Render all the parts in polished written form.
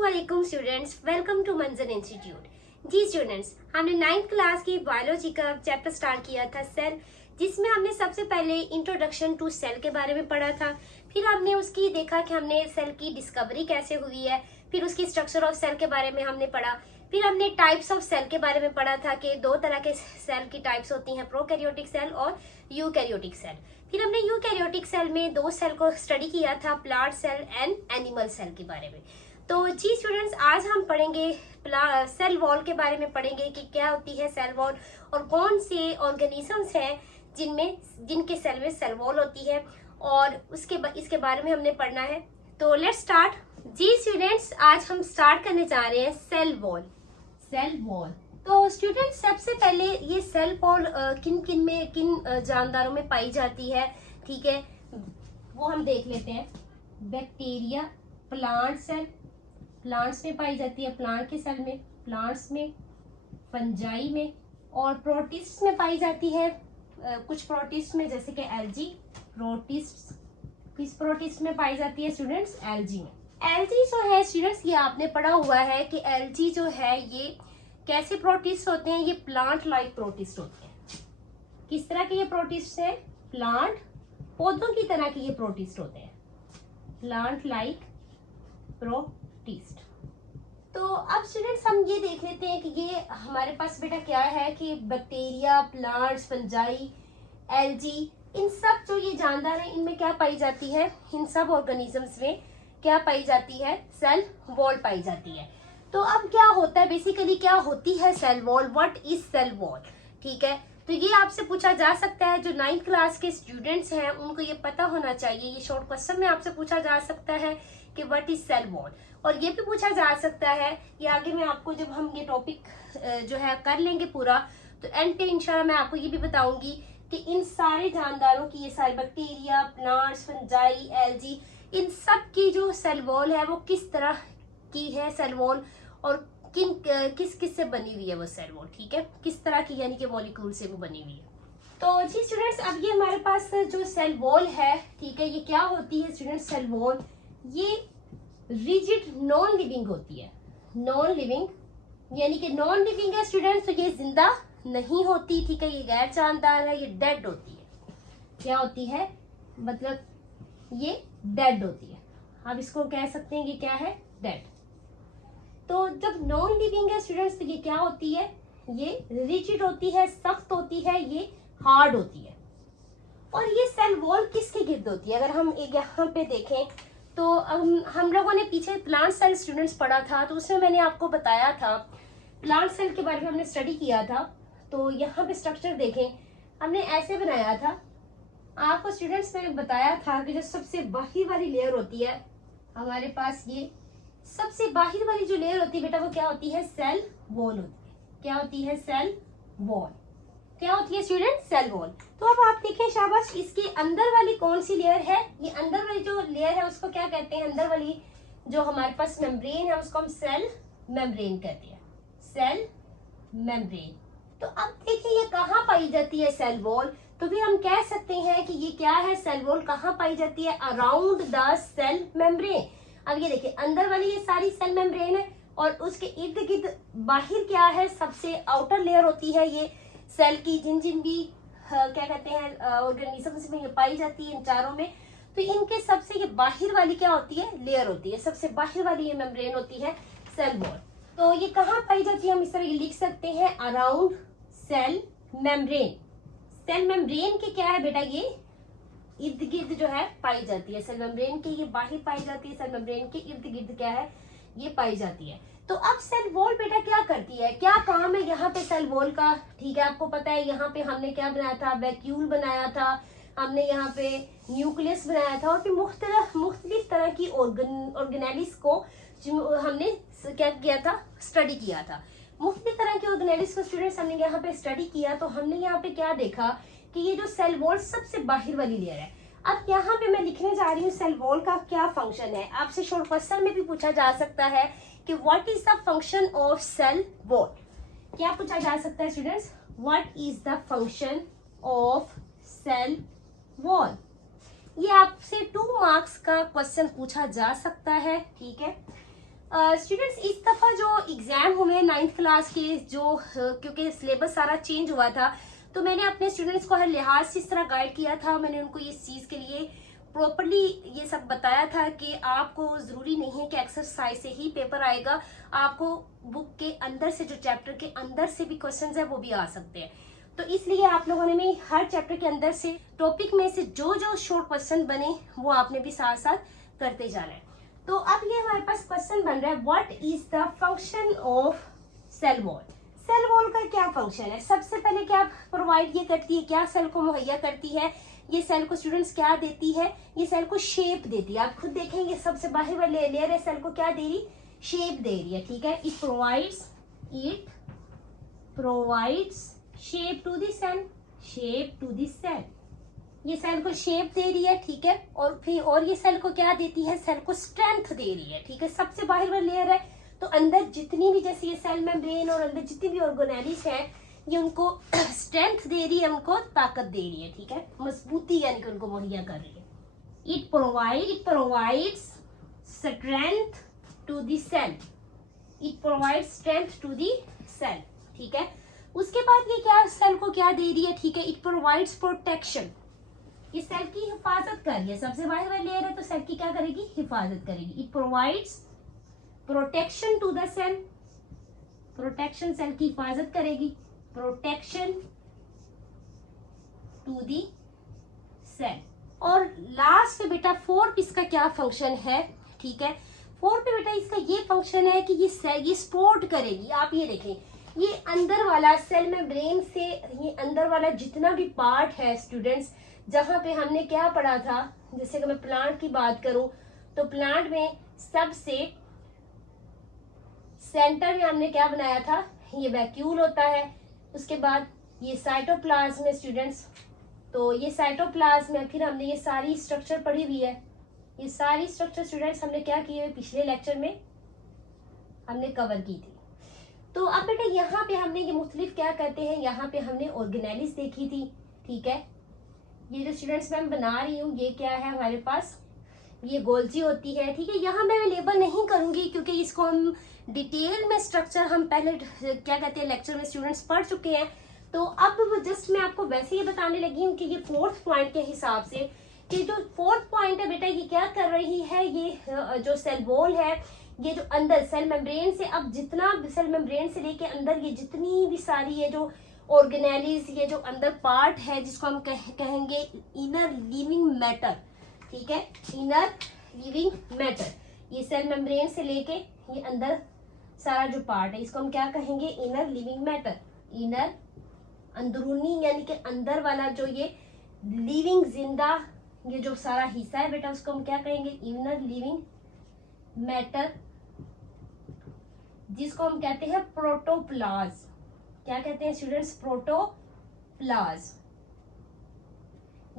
अस्सलामुअलैकुम students, welcome to मंजर institute. जी students, हमने 9th क्लास की बायोलॉजी का चैप्टर स्टार्ट किया था सेल, जिसमें हमने सबसे पहले इंट्रोडक्शन टू सेल के बारे में पढ़ा था। फिर हमने उसकी देखा कि हमने सेल की डिस्कवरी कैसे हुई है, फिर उसकी स्ट्रक्चर ऑफ सेल के बारे में हमने पढ़ा। फिर हमने टाइप्स ऑफ सेल के बारे में पढ़ा था कि दो तरह के सेल की टाइप्स होती हैं, प्रोकैरियोटिक सेल और यूकैरियोटिक सेल। फिर हमने यूकैरियोटिक सेल में दो सेल को स्टडी किया था, plant cell and animal cell के बारे में। तो जी स्टूडेंट्स, आज हम पढ़ेंगे सेल वॉल के बारे में, पढ़ेंगे कि क्या होती है सेल वॉल और कौन से ऑर्गेनिजम्स हैं जिनके सेल में सेल वॉल होती है, और इसके बारे में हमने पढ़ना है। तो लेट्स स्टार्ट। जी स्टूडेंट्स, आज हम स्टार्ट करने जा रहे हैं सेल वॉल। सेल वॉल तो स्टूडेंट्स, सबसे पहले ये सेल वॉल किन जानदारों में पाई जाती है, ठीक है, वो हम देख लेते हैं। बैक्टीरिया, प्लांट सेल, प्लांट्स में पाई जाती है, प्लांट के सेल में, प्लांट्स में, फंजाई में, और प्रोटिस्ट में पाई जाती है। कुछ प्रोटिस्ट में, जैसे कि एल्गी प्रोटिस्ट, किस प्रोटिस्ट में पाई जाती है स्टूडेंट्स? एल्गी में। एल्गी जो है स्टूडेंट्स, ये आपने पढ़ा हुआ है कि एल्गी जो है ये कैसे प्रोटिस्ट होते हैं? ये प्लांट लाइक प्रोटिस्ट होते हैं। किस तरह के ये प्रोटिस्ट है? प्लांट, पौधों की तरह के ये प्रोटिस्ट होते हैं, प्लांट लाइक प्रोटिस्ट। तो अब स्टूडेंट्स हम ये देख लेते हैं कि ये हमारे पास बेटा क्या है कि बैक्टीरिया, प्लांट्स, फंजाई, एल्गी, इन सब जो ये जानदार हैं, इनमें क्या पाई जाती है? इन सब ऑर्गेनिजम्स में क्या पाई जाती है? सेल वॉल पाई जाती है। तो अब क्या होता है, बेसिकली क्या होती है cell wall? What is cell wall? ठीक है, तो ये आपसे पूछा जा सकता है। जो 9th क्लास के स्टूडेंट्स हैं उनको ये पता होना चाहिए। ये शॉर्ट क्वेश्चन में आपसे पूछा जा सकता है कि व्हाट इज सेल वॉल, और ये भी पूछा जा सकता है, ये आगे मैं आपको, जब हम ये टॉपिक जो है कर लेंगे पूरा, तो एंड पे इंशाल्लाह मैं आपको ये भी बताऊंगी कि इन सारे जानदारों की, ये सारे बैक्टीरिया, प्लांट्स, फंजाई, एल्गी, इन सब की जो सेल वॉल है वो किस तरह की है सेल वॉल, और किस किस से बनी हुई है वो सेल वॉल, ठीक है, किस तरह की, यानी कि मॉलिक्यूल से वो बनी हुई है। तो जी स्टूडेंट्स, अब ये हमारे पास जो सेल वॉल है, ठीक है, ये क्या होती है स्टूडेंट्स? सेल वॉल ये रिजिड नॉन लिविंग होती है। नॉन लिविंग यानी कि नॉन लिविंग है स्टूडेंट्स, तो ये जिंदा नहीं होती, ठीक है, ये गैर जानदार है, ये डेड होती है। क्या होती है? मतलब ये डेड होती है। आप इसको कह सकते हैं कि क्या है? डेड। तो जब नॉन लिविंग है स्टूडेंट्स, तो ये क्या होती है? ये रिजिड होती है, सख्त होती है, ये हार्ड होती है। और ये सेल वॉल किसके गिर्द होती है? अगर हम यहाँ पे देखें तो हम लोगों ने पीछे प्लांट सेल स्टूडेंट्स पढ़ा था, तो उसमें मैंने आपको बताया था, प्लांट सेल के बारे में हमने स्टडी किया था। तो यहाँ पे स्ट्रक्चर देखें, हमने ऐसे बनाया था। आपको स्टूडेंट्स मैंने बताया था कि जो सबसे बाहरी वाली लेयर होती है हमारे पास, ये सबसे बाहर वाली जो लेयर होती है बेटा, वो क्या होती है? सेल वॉल होती है। क्या होती है? Cell wall. क्या होती है स्टूडेंट? Cell wall. तो अब आप देखें शाबाश, इसके अंदर वाली कौन सी लेयर है? ये अंदर वाली जो लेयर है उसको क्या कहते हैं? अंदर वाली जो हमारे पास मेम्ब्रेन है उसको हम सेल मेम्ब्रेन कहते हैं, सेल मेम्ब्रेन। तो अब देखिए ये कहाँ पाई जाती है सेल वॉल? तो भी हम कह सकते हैं कि ये क्या है? सेल वॉल कहाँ पाई जाती है? Around the cell membrane. अब ये देखिए, अंदर वाली ये सारी सेल मेम्ब्रेन है, और उसके इर्द गिर्द बाहर क्या है? सबसे आउटर लेयर होती है ये सेल की, जिन भी क्या कहते हैं ऑर्गेनिजम्स में ये पाई जाती है, इन चारों में। तो इनके सबसे ये बाहर वाली क्या होती है? लेयर होती है, सबसे बाहर वाली ये मेम्ब्रेन होती है सेल वॉल। तो ये कहाँ पाई जाती है? हम इस तरह लिख सकते हैं, around cell membrane. Cell membrane के क्या है बेटा? ये इर्द गिर्द जो है पाई जाती है। सेल मेम्ब्रेन के ये बाहर पाई जाती है, सेल मेम्ब्रेन के इर्द गिर्द क्या है? ये पाई जाती है। तो अब सेल वॉल बेटा क्या करती है, क्या काम है यहाँ पे सेल वॉल का? ठीक है, आपको पता है यहाँ पे हमने क्या बनाया था? वैक्यूल बनाया था, हमने यहाँ पे न्यूक्लियस बनाया था, और फिर मुख्तलिफ तरह की ऑर्गेनेलिस को हमने क्या किया था? स्टडी किया था। मुख्तलिफ तरह के ऑर्गेनेलिस को स्टूडेंट्स हमने यहाँ पे स्टडी किया। तो हमने यहाँ पे क्या देखा कि ये जो सेल वॉल सबसे बाहर वाली लेयर है। अब यहाँ पे मैं लिखने जा रही हूँ सेल वॉल का क्या फंक्शन है। आपसे शॉर्ट क्वेश्चन में भी पूछा जा सकता है कि what is the function of cell wall. क्या पूछा जा सकता है students? What is the function of cell wall. ये आपसे 2 मार्क्स का क्वेश्चन पूछा जा सकता है, ठीक है। स्टूडेंट्स इस दफा जो एग्जाम हुए 9th क्लास के जो क्योंकि सिलेबस सारा चेंज हुआ था, तो मैंने अपने स्टूडेंट्स को हर लिहाज से इस तरह गाइड किया था। मैंने उनको इस चीज के लिए प्रॉपरली ये सब बताया था कि आपको जरूरी नहीं है कि एक्सरसाइज से ही पेपर आएगा, आपको बुक के अंदर से, जो चैप्टर के अंदर से भी क्वेश्चंस है वो भी आ सकते हैं। तो इसलिए आप लोगों ने भी हर चैप्टर के अंदर से टॉपिक में से जो जो शॉर्ट क्वेश्चन बने वो आपने भी साथ साथ करते जाना है। तो अब ये हमारे पास क्वेश्चन बन रहा है, what is the function of cell wall. Cell wall का क्या फंक्शन है? सबसे पहले क्या प्रोवाइड ये करती है, क्या सेल को मुहैया करती है, ये सेल को स्टूडेंट्स क्या देती है? ये सेल को शेप देती है। आप खुद देखेंगे सबसे बाहर वाले लेयर है, सेल को क्या दे रही? शेप दे रही है, ठीक है। It provides shape to the cell, ये सेल को शेप दे रही है, ठीक है। और फिर और ये सेल को क्या देती है? सेल को स्ट्रेंथ दे रही है, ठीक है। सबसे बाहर वाला लेयर है, तो अंदर जितनी भी, जैसे ये सेल मेम्ब्रेन और अंदर जितनी भी ऑर्गेनेलिस है, ये उनको स्ट्रेंथ दे रही है, उनको ताकत दे रही है, ठीक है। मजबूती यानी कि उनको मुहैया कर रही है। It provides strength to the cell, ठीक है। उसके बाद ये क्या सेल को क्या दे रही है, ठीक है। इट प्रोवाइड्स प्रोटेक्शन, ये सेल की हिफाजत कर रही है। सबसे बाहर वाली लेयर है तो सेल की क्या करेगी? हिफाजत करेगी। It provides protection to the cell, protection cell की हिफाजत करेगी, प्रोटेक्शन टू द सेल। और लास्ट पे बेटा फोर्थ इसका क्या फंक्शन है, ठीक है। फोर्थ पे बेटा इसका ये फंक्शन है कि ये सेल ये सपोर्ट करेगी। आप ये देखें, ये अंदर वाला सेल में ब्रेन से ये अंदर वाला जितना भी पार्ट है स्टूडेंट्स, जहां पे हमने क्या पढ़ा था, जैसे कि मैं प्लांट की बात करूं तो प्लांट में सबसे सेंटर में हमने क्या बनाया था? ये वैक्यूल होता है। उसके बाद ये साइटोप्लाज्म में स्टूडेंट्स, तो ये साइटोप्लाज्म में फिर हमने ये सारी स्ट्रक्चर पढ़ी हुई है। ये सारी स्ट्रक्चर स्टूडेंट्स हमने क्या किए हुए पिछले लेक्चर में हमने कवर की थी। तो अब बेटा यहाँ पे हमने ये मुख्तलिफ क्या कहते हैं, यहाँ पे हमने ऑर्गेनेलिस देखी थी, ठीक है। ये जो स्टूडेंट्स मैं बना रही हूँ, ये क्या है हमारे पास? ये गोल्जी होती है, ठीक है। यहाँ मैं लेबल नहीं करूंगी क्योंकि इसको हम डिटेल में स्ट्रक्चर हम पहले क्या कहते हैं लेक्चर में स्टूडेंट्स पढ़ चुके हैं। तो अब जस्ट मैं आपको वैसे ही बताने लगी हूँ कि ये फोर्थ पॉइंट के हिसाब से कि जो फोर्थ पॉइंट है बेटा, ये क्या कर रही है, ये जो सेल वॉल है, ये जो अंदर सेल मेम्ब्रेन से, अब जितना सेल मेम्ब्रेन से लेके अंदर ये जितनी भी सारी ये जो ऑर्गेनेलिस, ये जो अंदर पार्ट है जिसको हम कहेंगे इनर लिविंग मैटर, ठीक है। इनर लिविंग मैटर, ये सेल मेम्ब्रेन से लेके ये अंदर सारा जो पार्ट है इसको हम क्या कहेंगे? Inner living matter. इनर अंदरूनी यानी कि अंदर वाला जो ये लिविंग जिंदा ये जो सारा हिस्सा है बेटा, उसको हम क्या कहेंगे? इनर लिविंग मैटर, जिसको हम कहते हैं प्रोटोप्लाज्म। क्या कहते हैं स्टूडेंट्स? प्रोटोप्लाज्म।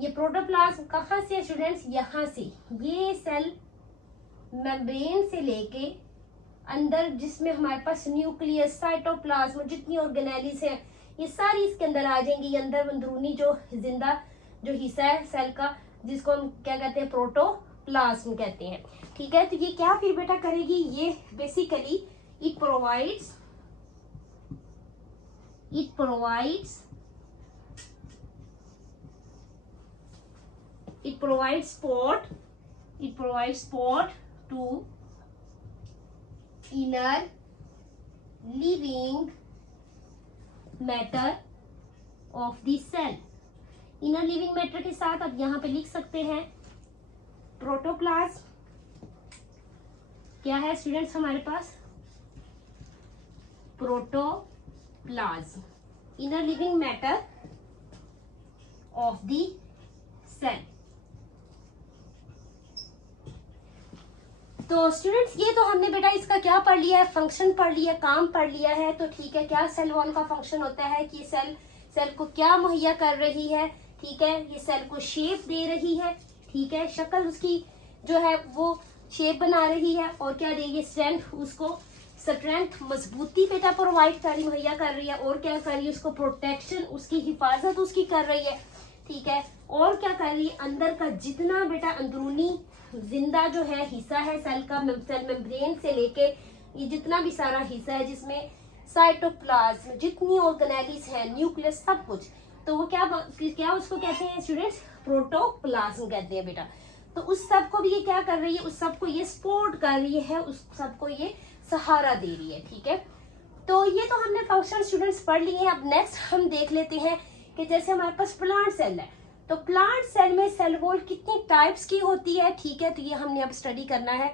ये प्रोटोप्लाज्म कहाँ से है स्टूडेंट्स? यहाँ से, ये सेल मेम्ब्रेन से लेके अंदर जिसमें हमारे पास न्यूक्लियस, साइटोप्लाज्म, जितनी ऑर्गेनेलिस है ये सारी इसके अंदर आ जाएंगी। ये अंदर अंदरूनी जो जिंदा जो हिस्सा है सेल का, जिसको हम क्या कहते हैं? प्रोटोप्लाज्म कहते हैं, ठीक है। तो ये क्या फिर बेटा करेगी? ये basically it provides support to inner living matter of the cell। Inner living matter के साथ अब यहाँ पे लिख सकते हैं प्रोटोप्लाज्म क्या है स्टूडेंट्स हमारे पास? Protoplasm, inner living matter of the cell. तो स्टूडेंट्स ये तो हमने बेटा इसका क्या पढ़ लिया है? फंक्शन पढ़ लिया, काम पढ़ लिया है। तो ठीक है, क्या सेल वॉल का फंक्शन होता है कि सेल को क्या मुहैया कर रही है, ठीक है। ये सेल को शेप दे रही है, ठीक है, शक्ल उसकी जो है वो शेप बना रही है, और क्या दे रही है? स्ट्रेंथ, उसको स्ट्रेंथ, मजबूती बेटा प्रोवाइड कर रही, मुहैया कर रही है। और क्या कर रही है? उसको प्रोटेक्शन, उसकी हिफाजत उसकी कर रही है, ठीक है। और क्या कर रही है? अंदर का जितना बेटा अंदरूनी जिंदा जो है हिस्सा है सेल का, सेल मेम्ब्रेन से लेके ये जितना भी सारा हिस्सा है जिसमें साइटोप्लाज्म, जितनी ऑर्गेनेलिस है, न्यूक्लियस, सब कुछ, तो वो क्या उसको कहते हैं स्टूडेंट्स? प्रोटोप्लाज्म कहते हैं बेटा। तो उस सब को भी ये क्या कर रही है? उस सब को ये सपोर्ट कर रही है, उस सब को ये सहारा दे रही है। ठीक है, तो ये तो हमने फंक्शन स्टूडेंट्स पढ़ लिए हैं। अब नेक्स्ट हम देख लेते हैं कि जैसे हमारे पास प्लांट सेल है, तो प्लांट सेल में सेल वॉल कितनी टाइप्स की होती है। ठीक है, तो ये हमने अब स्टडी करना है।